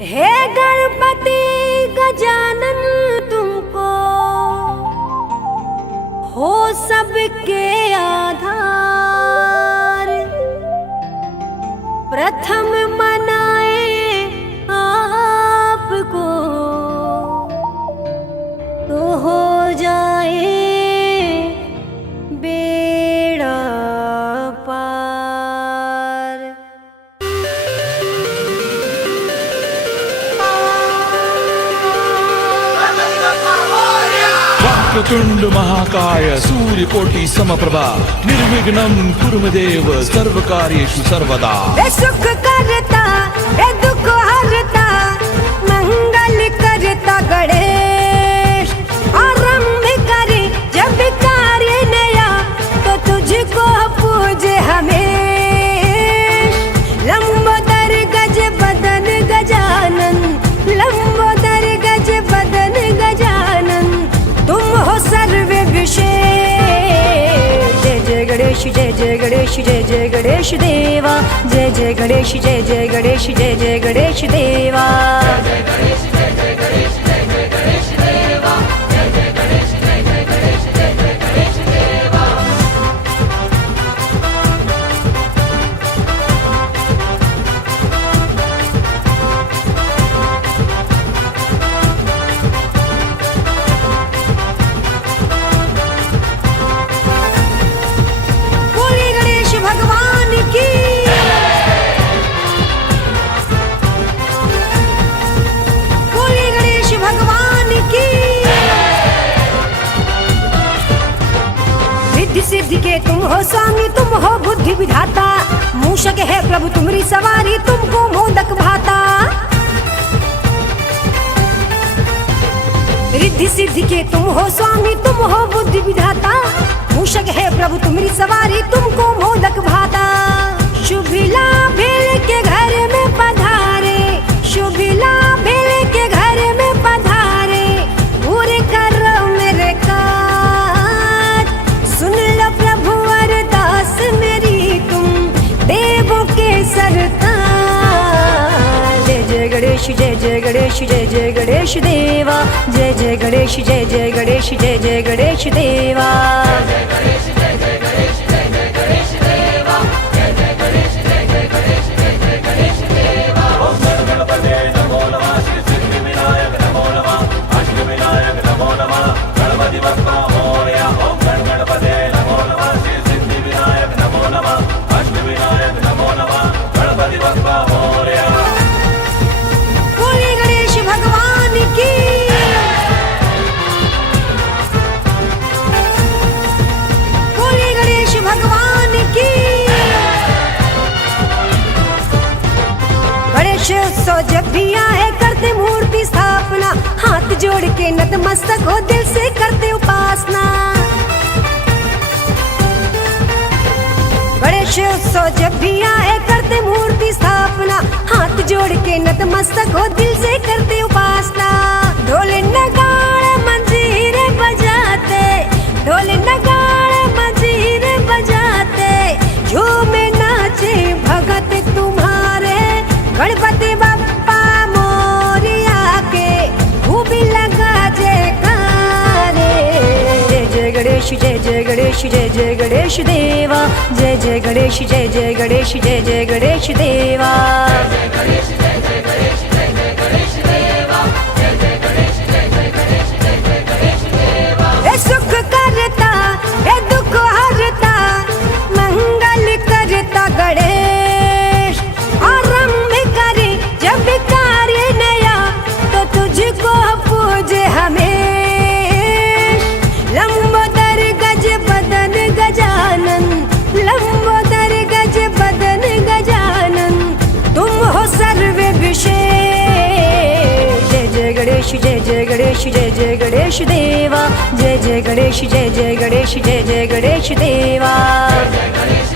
हे गणपति गजानन तुमको हो सबके आधार, प्रथम मनाए आपको तो हो जाए बेड़ा पार। वक्रतुंड महाकाय सूर्यकोटि समप्रभा निर्विघ्नं कुरु मे देव सर्वकार्येषु सर्वदा। वे सुख करता वे दुख हरता मंगल करता गणेश, आरंभ करे जब कार्य नया तो तुझको पूजे हमेश। लंबोदर गज बदन गजानन, लंबोदर गज बदन गजानन, तुम हो सर्व विशेष। जय जय गणेश जय जय गणेश जय जय गणेश देवा, जय जय गणेश जय जय गणेश जय जय गणेश देवा। जय गणेश जय जय गणेश जय जय गणेश देवा, जय जय गणेश जय जय गणेश जय जय गणेश देवा। बोलिए गणेश भगवान की, बोलिए गणेश भगवान की। रिद्धि सिद्धि के तुम हो स्वामी, तुम हो बुद्धि विधाता, मूषक है प्रभु तुम्हारी सवारी, तुमको मोदक भाता। रिद्धि सिद्धि के तुम हो स्वामी, तुम हो बुद्धि विधाता, मूषक है प्रभु तुम्हारी सवारी, तुमको मोदक भाता। शुभिला भेल के घर में पधारे, शुभिला भेल के घर में पधारे, पूरे करो मेरे काज। सुन लो प्रभु अरदास मेरी, तुम देवों के सरताज। जय जय गणेश जय जय गणेश जय जय गणेश देवा, जय जय गणेश जय जय गणेश जय जय गणेश देवा। जय गणेश जय जय गणेश जय जय गणेश देवा, जय जय गणेश जय जय गणेश जय जय गणेश देवा। ओम गणपते नमो नमः, श्री सिद्धि विनायक नमो नमः, अष्ट विनायक नमो नमः, गणपति बप्पा मोरया। ओम गणपते नमो नमः, श्री सिद्धि विनायक नमो नमः, अष्ट विनायक नमो नमः, गणपति बप्पा मोरया। बोलिए गणेश भगवान की, बोलिए गणेश भगवान की। गणेश उत्सव जब भी आए करते मूर्ति स्थापना, हाथ जोड़ के नतमस्तक हो दिल से करते उपासना। गणेश उत्सव जब भी आए करते मूर्ति स्थापना, हाथ जोड़ के नतमस्तक हो दिल से करते उपासना। ढोल नगाड़े मंजीर बजाते, ढोल नगाड़े मंजीर बजाते, झूमे नाचे भगत तुम्हारे, गणपति बप्पा मोरिया के खूब लगा जयकारे। जय जय गणेश जय जय गणेश जय जय गणेश देवा, जय जय गणेश जय जय गणेश जय जय गणेश देवा। जय गणेश जय जय गणेश जय जय गणेश देवा, जय जय गणेश जय जय गणेश जय जय गणेश देवा। वे सुख करता वे दुख हरता मंगल करता गणेश, आरंभ करे जब कार्य नया तो तुझको पूजे हमेश। लंबोदर गज बदन गजानन, लंबोदर गज बदन गजानन, तुम हो सर्व विशेष। जय जय गणेश जय जय गणेश जय जय गणेश देवा, जय जय गणेश जय जय गणेश जय जय गणेश देवा। जय गणेश